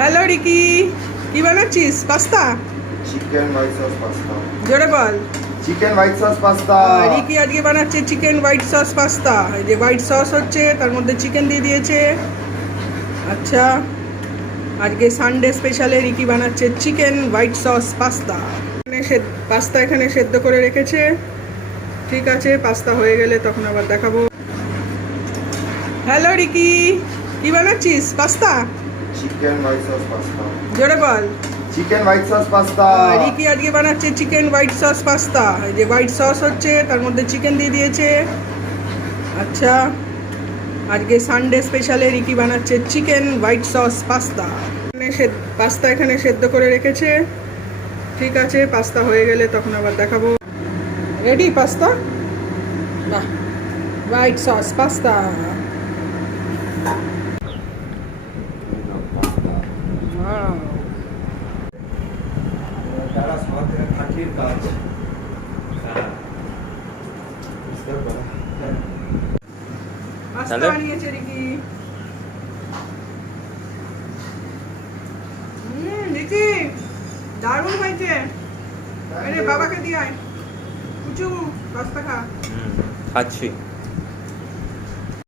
Hello Ricky, কি বানাচ্ছিস? Pasta? Chicken white sauce pasta. জোরে বল। Chicken white sauce pasta. Ricky আজকে বানাচ্ছে চিকেন হোয়াইট সস পাস্তা। এই যে হোয়াইট সস হচ্ছে, তার মধ্যে চিকেন দিয়ে দিয়েছে। আচ্ছা, আজকে সানডে স্পেশালে রিকি বানাচ্ছে chicken white sauce pasta. Pasta এখানে সেদ্ধ করে রেখেছে। ঠিক আছে, পাস্তা হয়ে গেলে তখন আবার দেখাবো। হ্যালো রিকি, কি বানাচ্ছিস? Pasta? Chicken white sauce pasta. জোরে বল। Chicken white sauce pasta. Ricky আজকে বানাচ্ছে চিকেন হোয়াইট সস পাস্তা। এই যে হোয়াইট সস হচ্ছে, তার মধ্যে চিকেন দিয়ে দিয়েছে। আচ্ছা, আজকে সানডে স্পেশালে রিকি বানাচ্ছে chicken white sauce pasta. Pasta এখানে সেদ্ধ করে রেখেছে। ঠিক আছে, পাস্তা হয়ে গেলে তখন আবার দেখাবো। Ready pasta? বাহ, হোয়াইট সস পাস্তা। যারা সবার থেকে খাঁটির কাজ। পাস্তা বানিয়েছে রিকি। রিকি দারুণ হয়েছে। আরে বাবাকে দিয়ে আয়, কুচু পাস্তা খা। খাচ্ছি।